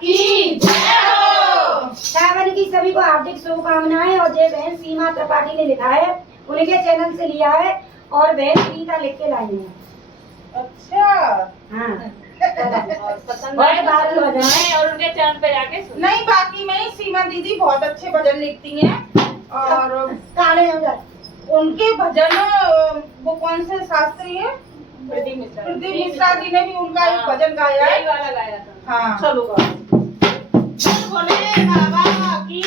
की जय हो। सावन की सभी को हार्दिक शुभकामनाएं। और जय बहन सीमा त्रिपाठी ने लिखा है, उनके चैनल से लिया है और बहन सुनीता लिख के लाई है। अच्छा हाँ और पसंद बहुत आए बात तो भजन सुनाएं और उनके चैनल पे जाके सुनें। नहीं, बाकी में सीमा दीदी बहुत अच्छे भजन लिखती हैं और काले हो जाए। उनके भजन वो कौन से शास्त्री है, प्रदीप मिश्रा प्रदीप मिश्रा जी ने भी उनका एक भजन गाया यही है। वाला गाया था। हाँ चलो गाओ। बोले बाबा की